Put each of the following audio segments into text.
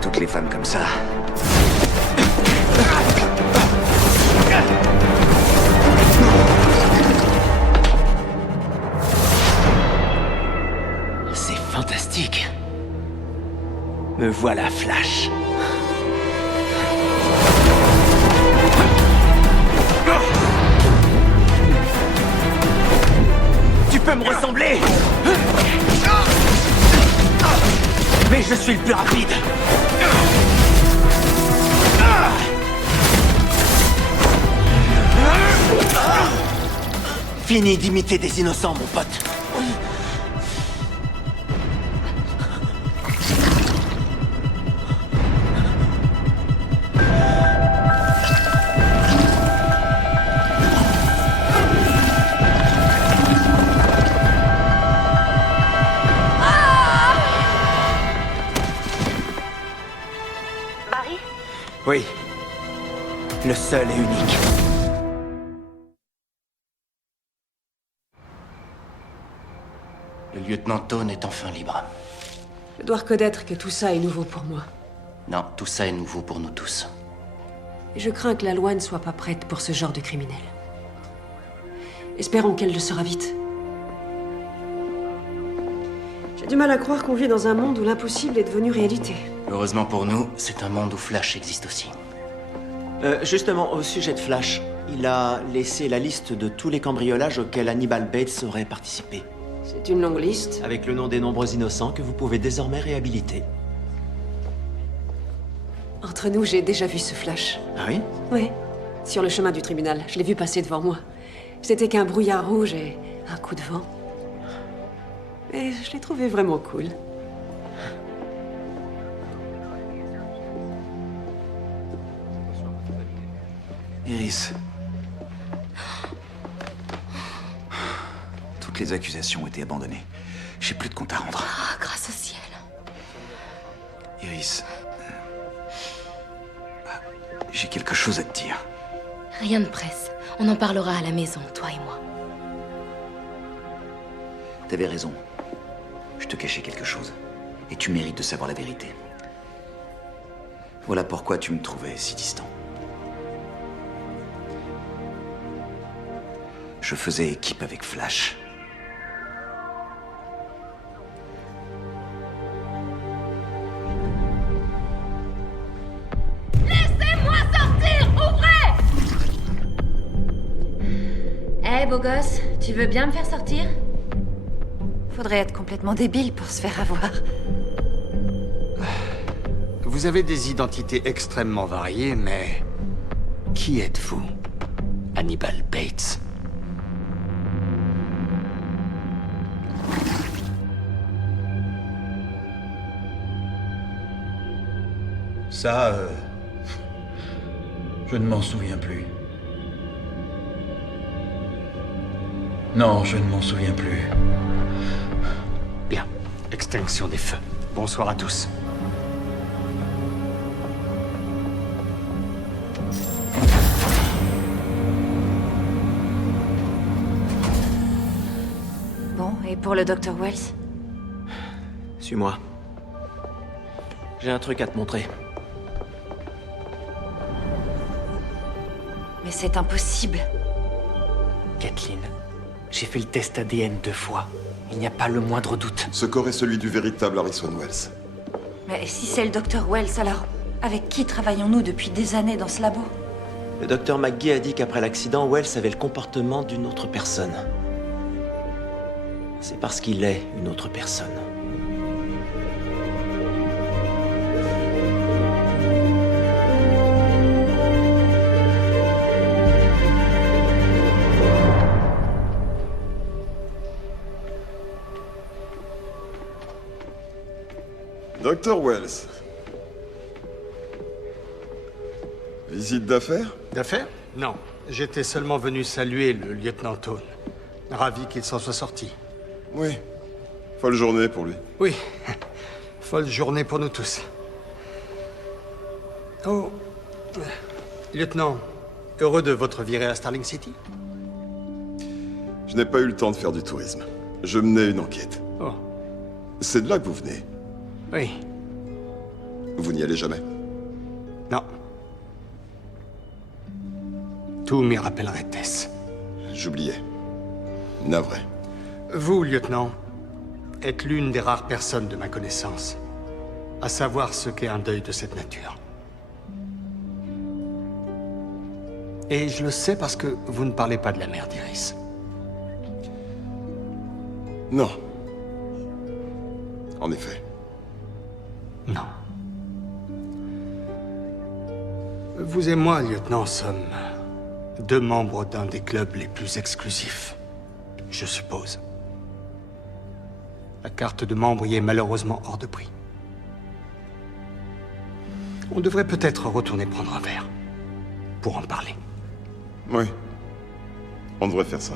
Toutes les femmes comme ça. C'est fantastique. Me voilà, Flash. Tu peux me ressembler, mais je suis le plus rapide. Fini d'imiter des innocents, mon pote. Barry? Oui. Le seul et unique. Le lieutenant Tone est enfin libre. Je dois reconnaître que tout ça est nouveau pour moi. Non, tout ça est nouveau pour nous tous. Et je crains que la loi ne soit pas prête pour ce genre de criminel. Espérons qu'elle le sera vite. J'ai du mal à croire qu'on vit dans un monde où l'impossible est devenu réalité. Heureusement pour nous, c'est un monde où Flash existe aussi. Justement, au sujet de Flash, il a laissé la liste de tous les cambriolages auxquels Hannibal Bates aurait participé. C'est une longue liste. Avec le nom des nombreux innocents que vous pouvez désormais réhabiliter. Entre nous, j'ai déjà vu ce Flash. Ah oui? Oui. Sur le chemin du tribunal. Je l'ai vu passer devant moi. C'était qu'un brouillard rouge et un coup de vent. Et je l'ai trouvé vraiment cool. Iris. Toutes les accusations ont été abandonnées. J'ai plus de compte à rendre. Ah, grâce au ciel. Iris. J'ai quelque chose à te dire. Rien ne presse. On en parlera à la maison, toi et moi. T'avais raison. Je te cachais quelque chose. Et tu mérites de savoir la vérité. Voilà pourquoi tu me trouvais si distant. Je faisais équipe avec Flash. Laissez-moi sortir! Ouvrez! Eh, beau gosse, tu veux bien me faire sortir? Faudrait être complètement débile pour se faire avoir. Vous avez des identités extrêmement variées, mais... Qui êtes-vous? Hannibal Bates. Ça, je ne m'en souviens plus. Non, je ne m'en souviens plus. Bien. Extinction des feux. Bonsoir à tous. Bon, et pour le Dr. Wells? Suis-moi. J'ai un truc à te montrer. Mais c'est impossible. Kathleen, j'ai fait le test ADN 2 fois. Il n'y a pas le moindre doute. Ce corps est celui du véritable Harrison Wells. Mais si c'est le Dr. Wells, alors avec qui travaillons-nous depuis des années dans ce labo? Le docteur McGee a dit qu'après l'accident, Wells avait le comportement d'une autre personne. C'est parce qu'il est une autre personne. Docteur Wells. Visite d'affaires? D'affaires? Non. J'étais seulement venu saluer le lieutenant Tone. Ravi qu'il s'en soit sorti. Oui. Folle journée pour lui. Oui. Folle journée pour nous tous. Oh. Lieutenant, heureux de votre virée à Starling City? Je n'ai pas eu le temps de faire du tourisme. Je menais une enquête. Oh. C'est de là que vous venez. Oui. Vous n'y allez jamais. Non. Tout m'y rappellerait Tess. J'oubliais. Navré. Vous, lieutenant, êtes l'une des rares personnes de ma connaissance à savoir ce qu'est un deuil de cette nature. Et je le sais parce que vous ne parlez pas de la mère d'Iris. Non. En effet. Non. Vous et moi, lieutenant, sommes deux membres d'un des clubs les plus exclusifs, je suppose. La carte de membre y est malheureusement hors de prix. On devrait peut-être retourner prendre un verre pour en parler. Oui. On devrait faire ça.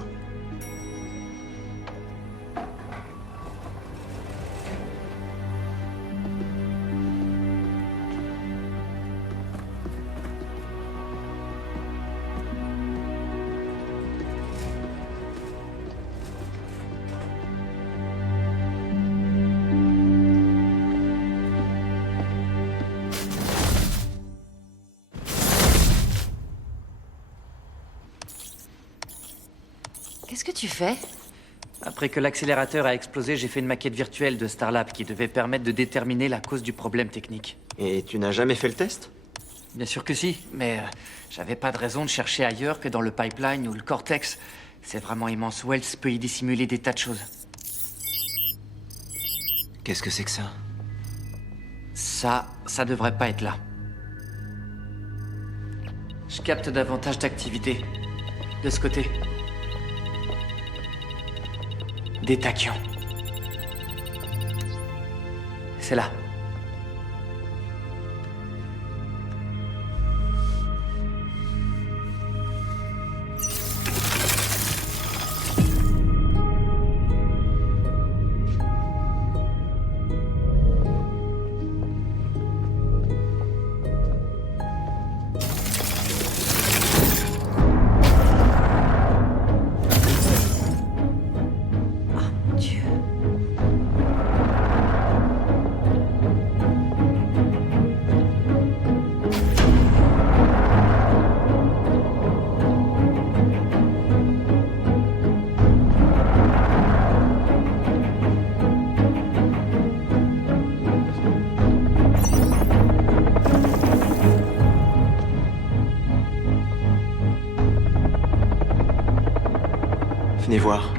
Qu'est-ce que tu fais? Après que l'accélérateur a explosé, j'ai fait une maquette virtuelle de Starlab qui devait permettre de déterminer la cause du problème technique. Et tu n'as jamais fait le test? Bien sûr que si, mais j'avais pas de raison de chercher ailleurs que dans le pipeline ou le cortex. C'est vraiment immense. Wells peut y dissimuler des tas de choses. Qu'est-ce que c'est que ça? Ça devrait pas être là. Je capte davantage d'activité. De ce côté. Des tachyons. C'est là. Dieu. Venez voir.